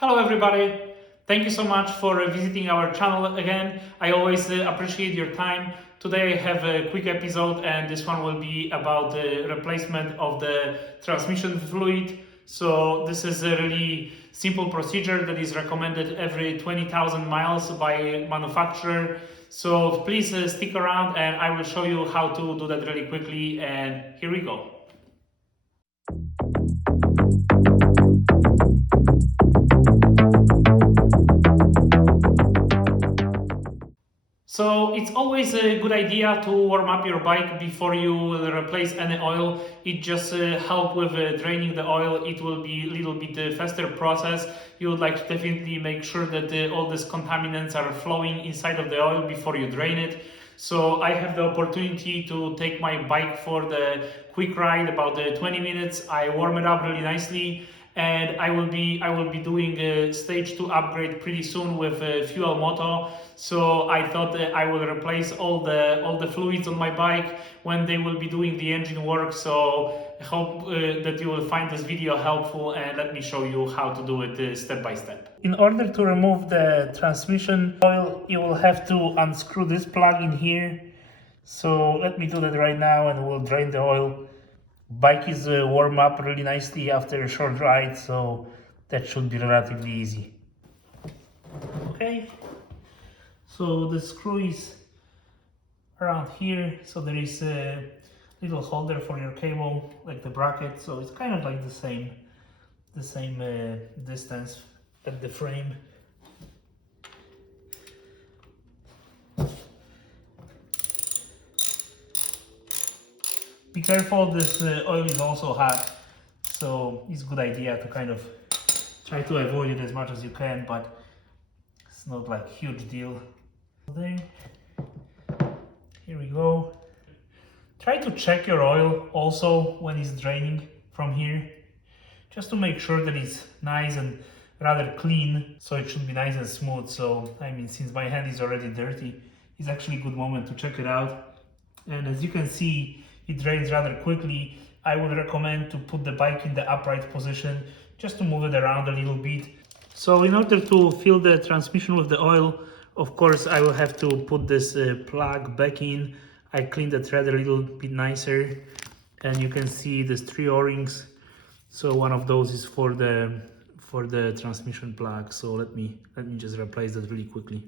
Hello everybody, thank you so much for visiting our channel again. I always appreciate your time. Today I have a quick episode and this one will be about the replacement of the transmission fluid. So this is a really simple procedure that is recommended every 20,000 miles by manufacturer. So please stick around and I will show you how to do that really quickly, and here we go. So it's always a good idea to warm up your bike before you replace any oil. It just help with draining the oil. It will be a little bit faster process. You would like to definitely make sure that all these contaminants are flowing inside of the oil before you drain it. So I have the opportunity to take my bike for the quick ride, about 20 minutes. I warm it up really nicely. And I will be doing a stage 2 upgrade pretty soon with fuel moto. So I thought that I will replace all the fluids on my bike when they will be doing the engine work. So I hope that you will find this video helpful, and let me show you how to do it step by step. In order to remove the transmission oil, you will have to unscrew this plug in here. So let me do that right now and we'll drain the oil. Bike is warm up really nicely after a short ride, so that should be relatively easy. Okay, so the screw is around here, so there is a little holder for your cable, like the bracket, so it's kind of like the same distance at the frame. Be careful, this oil is also hot, so it's a good idea to kind of try to avoid it as much as you can, but it's not like a huge deal. There, here we go. Try to check your oil also when it's draining from here, just to make sure that it's nice and rather clean, so it should be nice and smooth. So I mean, since my hand is already dirty, it's actually a good moment to check it out. And as you can see, it drains rather quickly. I would recommend to put the bike in the upright position just to move it around a little bit. So in order to fill the transmission with the oil, of course I will have to put this plug back in. I cleaned the thread a little bit nicer, and you can see there's 3 O-rings. So one of those is for the transmission plug. So let me just replace that really quickly.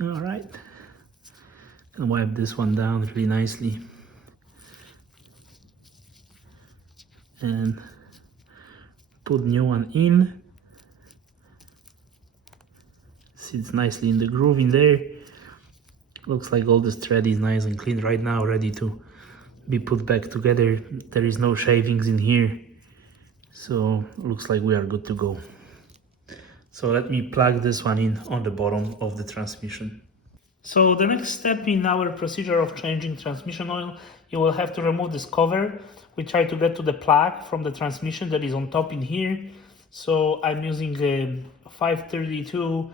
All right, and wipe this one down really nicely, and put new one in. Sits nicely in the groove in there. Looks like all this thread is nice and clean right now, ready to be put back together. There is no shavings in here, so looks like we are good to go. So let me plug this one in on the bottom of the transmission. So the next step in our procedure of changing transmission oil, you will have to remove this cover. We try to get to the plug from the transmission that is on top in here. So I'm using a 532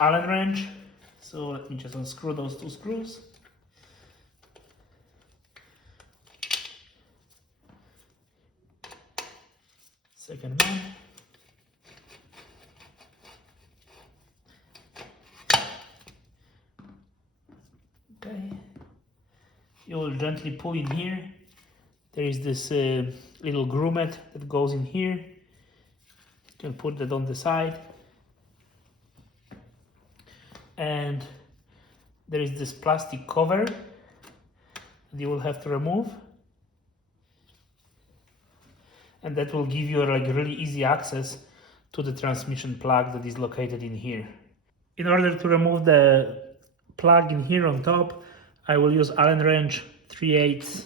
Allen wrench. So let me just unscrew those 2 screws. Second one. Okay, you will gently pull in here. There is this little grommet that goes in here. You can put that on the side. And there is this plastic cover that you will have to remove. And that will give you like really easy access to the transmission plug that is located in here. In order to remove the plug in here on top, I will use Allen wrench 3/8.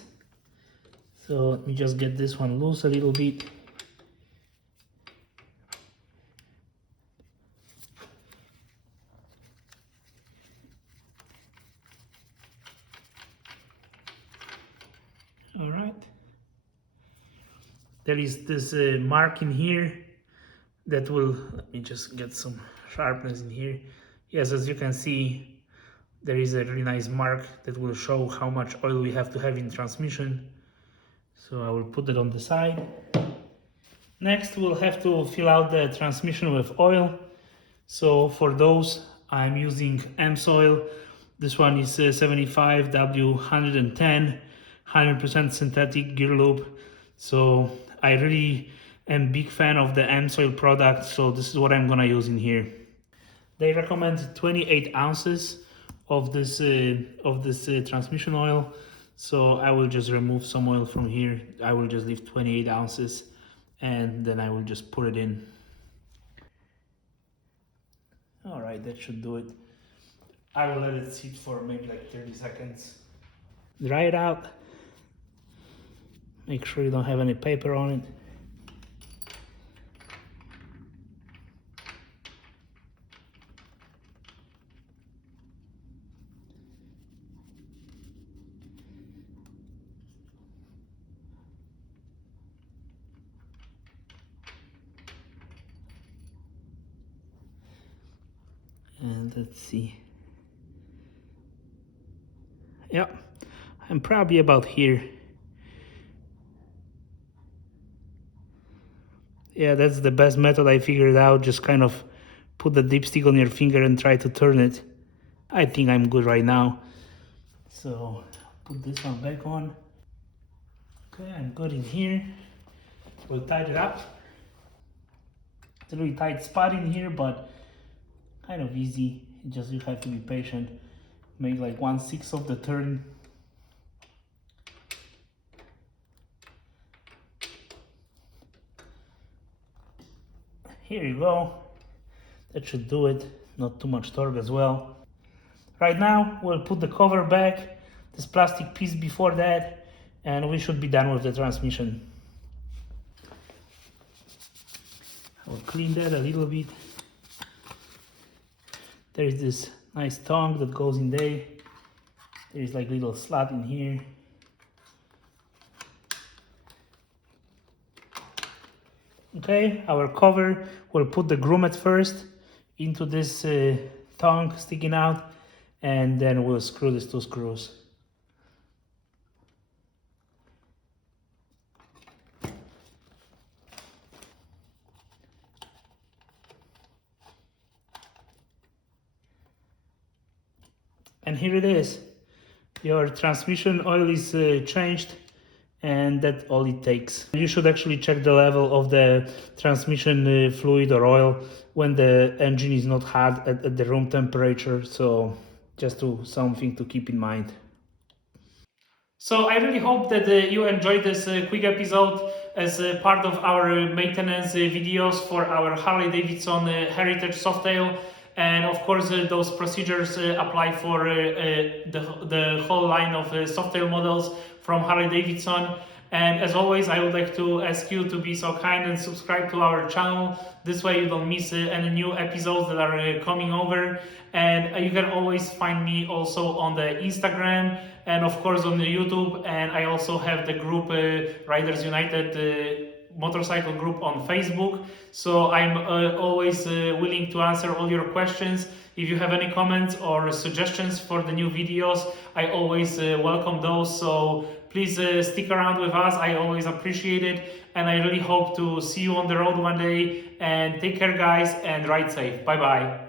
So let me just get this one loose a little bit. All right. There is this mark in here that will, let me just get some sharpness in here. Yes, as you can see, there is a really nice mark that will show how much oil we have to have in transmission. So I will put it on the side. Next, we'll have to fill out the transmission with oil. So for those, I'm using AMSOIL. This one is 75W110, 100% synthetic gear lube. So I really am big fan of the AMSOIL product, so this is what I'm gonna use in here. They recommend 28 ounces of this transmission oil. So I will just remove some oil from here. I will just leave 28 ounces and then I will just put it in. All right, that should do it. I will let it sit for maybe like 30 seconds. Dry it out. Make sure you don't have any paper on it. And let's see. Yep, I'm probably about here. Yeah, that's the best method I figured out. Just kind of put the dipstick on your finger and try to turn it. I think I'm good right now. So put this one back on. Okay, I'm good in here. We'll tighten it up. It's a really tight spot in here, but kind of easy. Just you have to be patient. Make like 1/6 of the turn. Here you go. That should do it. Not too much torque as well. Right now, we'll put the cover back, this plastic piece before that, and we should be done with the transmission. I'll clean that a little bit. There is this nice tongue that goes in there. There is like a little slot in here. Okay, our cover, we'll put the grommet first into this tongue sticking out, and then we'll screw these 2 screws. And here it is. Your transmission oil is changed, and that's all it takes. You should actually check the level of the transmission fluid or oil when the engine is not hot at the room temperature. So just something to keep in mind. So I really hope that you enjoyed this quick episode as part of our maintenance videos for our Harley Davidson Heritage Softail. And of course, those procedures apply for the whole line of Softail models from Harley Davidson. And as always, I would like to ask you to be so kind and subscribe to our channel. This way you don't miss any new episodes that are coming over. And you can always find me also on the Instagram and of course on the YouTube. And I also have the group Riders United motorcycle group on Facebook. So I'm always willing to answer all your questions. If you have any comments or suggestions for the new videos, I always welcome those. So please stick around with us. I always appreciate it. And I really hope to see you on the road one day. And take care, guys, and ride safe. Bye-bye.